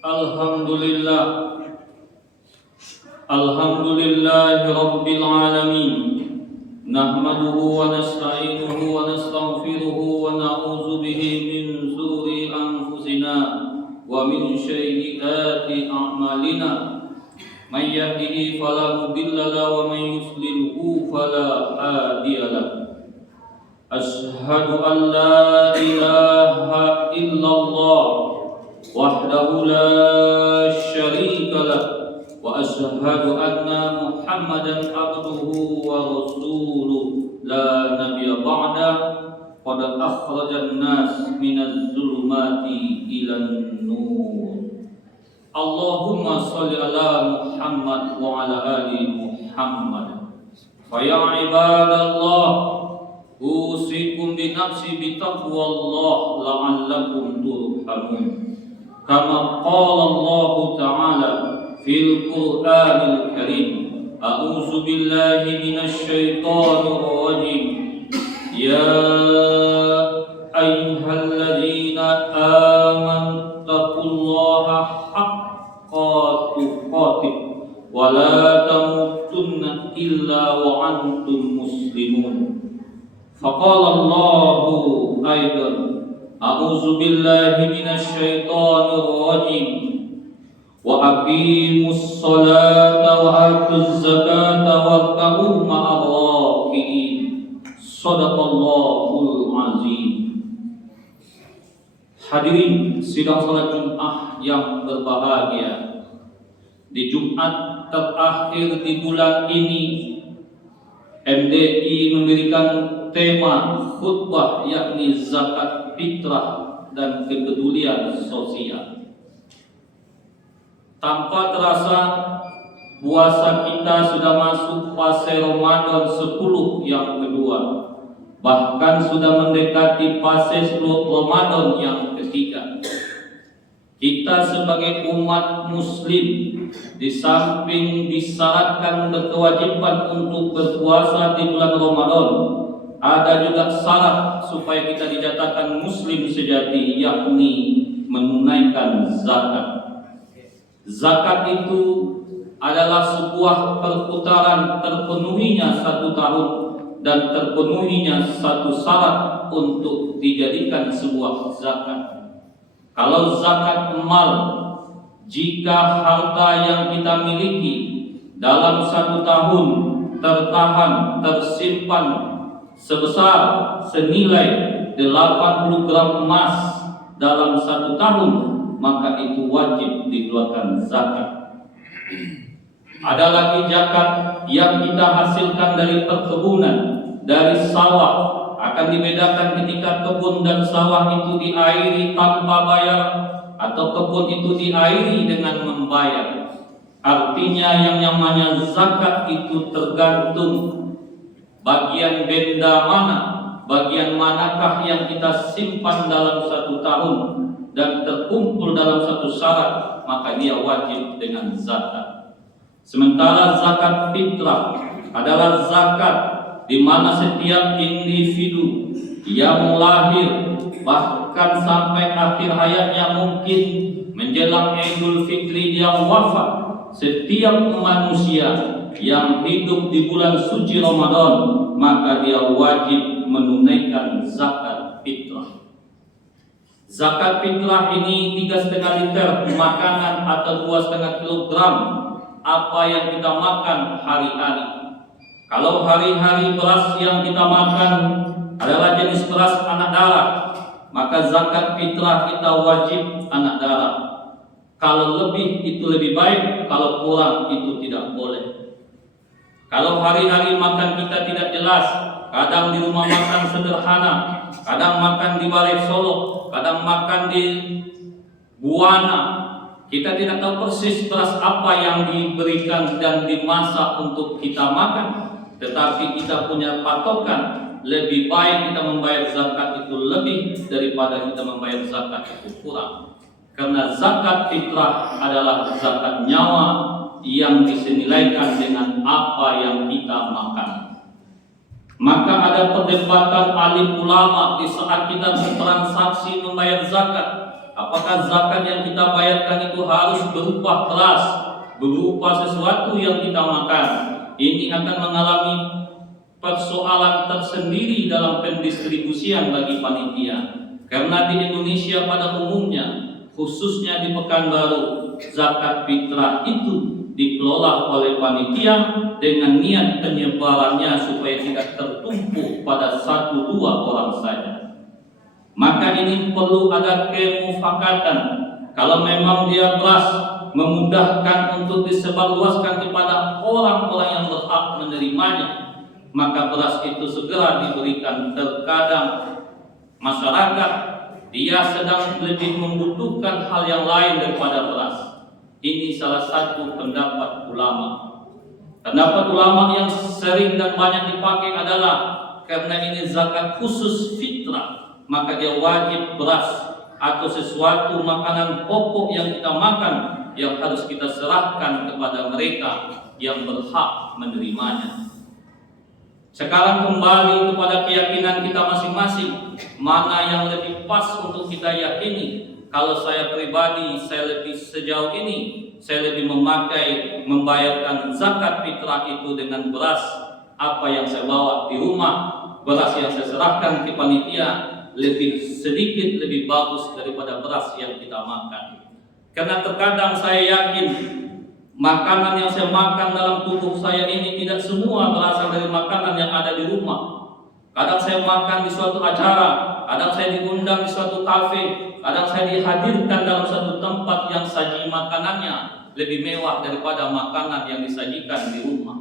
Alhamdulillah, Alhamdulillahi Rabbil Alamin. Nahmaduhu wa nasta'inuhu wa nastaghfiruhu wa na'udzu bihi min shururi anfusina wa min sayyiati a'malina. May yahdihi fala mudilla lahu wa may yudlilhu fala hadiya lahu. Asyhadu an la ilaha illallah wahdahu la syarika lah wa asyhadu anna Muhammadan abduhu wa rasuluh la nabiyya ba'da qad akhrajan nas minaz zulumati ilan nur. Allahumma shalli ala Muhammad wa ala ali Muhammad. Fa ya ibadallah, usikum bi nafsi bi taqwallah la'allakum turhamun. Kama qala Allah Ta'ala fil Qur'anil Karim, a'udzu billahi minasy syaithanir rajim. Ya ayyuhalladzina amanu taqullaha haqqa tuqatih wa la tamutunna illa wa antum muslimun. Faqala Allahu aidan, a'udzu billahi minasy syaithanir rajim. Wa aqimus sholata wa atuz zakata warka'u ma'ar raki'in. Shadaqallahul azim. Hadirin sidang salat Jumat yang berbahagia, di Jumat terakhir di bulan ini MDI memberikan tema khutbah yakni zakat fitrah dan kepedulian sosial. Tanpa terasa puasa kita sudah masuk fase Ramadan 10 yang kedua, bahkan sudah mendekati fase 10 Ramadan yang ketiga. Kita sebagai umat muslim di samping disyaratkan berkewajiban untuk berpuasa di bulan Ramadan, ada juga syarat supaya kita dinyatakan muslim sejati, yakni menunaikan zakat. Zakat itu adalah sebuah perputaran terpenuhinya 1 tahun dan terpenuhinya 1 syarat untuk dijadikan sebuah zakat. Kalau zakat mal, jika harta yang kita miliki dalam 1 tahun tertahan, tersimpan sebesar senilai 80 gram emas dalam 1 tahun, maka itu wajib dikeluarkan zakat. Ada lagi zakat yang kita hasilkan dari perkebunan, dari sawah. Akan dibedakan ketika kebun dan sawah itu diairi tanpa bayar atau kebun itu diairi dengan membayar. Artinya yang namanya zakat itu tergantung bagian benda mana, bagian manakah yang kita simpan dalam 1 tahun dan terkumpul dalam 1 syarat, maka dia wajib dengan zakat. Sementara zakat fitrah adalah zakat di mana setiap individu yang lahir bahkan sampai akhir hayatnya, mungkin menjelang Idul Fitri yang wafat, setiap manusia yang hidup di bulan suci Ramadan, maka dia wajib menunaikan zakat fitrah. Zakat fitrah ini 3,5 liter makanan atau 2,5 kilogram apa yang kita makan hari-hari. Kalau hari-hari beras yang kita makan adalah jenis beras anak darah, maka zakat fitrah kita wajib anak darah. Kalau lebih itu lebih baik, kalau kurang itu tidak boleh. Kalau hari-hari makan kita tidak jelas, kadang di rumah makan sederhana, kadang makan di Balai Solo, kadang makan di Buana, kita tidak tahu persis beras apa yang diberikan dan dimasak untuk kita makan. Tetapi kita punya patokan, lebih baik kita membayar zakat itu lebih daripada kita membayar zakat itu kurang. Karena zakat fitrah adalah zakat nyawa yang disenilaikan dengan apa yang kita makan. Maka ada perdebatan alim ulama di saat kita bertransaksi membayar zakat. Apakah zakat yang kita bayarkan itu harus berupa beras, berupa sesuatu yang kita makan? Ini akan mengalami persoalan tersendiri dalam pendistribusian bagi panitia. Karena di Indonesia pada umumnya, khususnya di Pekanbaru, zakat fitrah itu dikelola oleh panitia dengan niat penyebarannya supaya tidak tertumpu pada 1-2 orang saja. Maka ini perlu ada kemufakatan. Kalau memang dia beras, memudahkan untuk disebarluaskan kepada orang-orang yang berhak menerimanya, maka beras itu segera diberikan. Terkadang masyarakat dia sedang lebih membutuhkan hal yang lain daripada beras. Ini salah satu pendapat ulama. Pendapat ulama yang sering dan banyak dipakai adalah karena ini zakat khusus fitrah, maka dia wajib beras atau sesuatu makanan pokok yang kita makan yang harus kita serahkan kepada mereka yang berhak menerimanya. Sekarang kembali kepada keyakinan kita masing-masing, mana yang lebih pas untuk kita yakini. Kalau saya pribadi, saya lebih sejauh ini, saya lebih membayarkan zakat fitrah itu dengan beras apa yang saya bawa di rumah, beras yang saya serahkan ke panitia lebih sedikit lebih bagus daripada beras yang kita makan. Karena terkadang saya yakin makanan yang saya makan dalam tubuh saya ini tidak semua berasal dari makanan yang ada di rumah. Kadang saya makan di suatu acara, kadang saya diundang di suatu kafe, kadang saya dihadirkan dalam suatu tempat yang saji makanannya lebih mewah daripada makanan yang disajikan di rumah.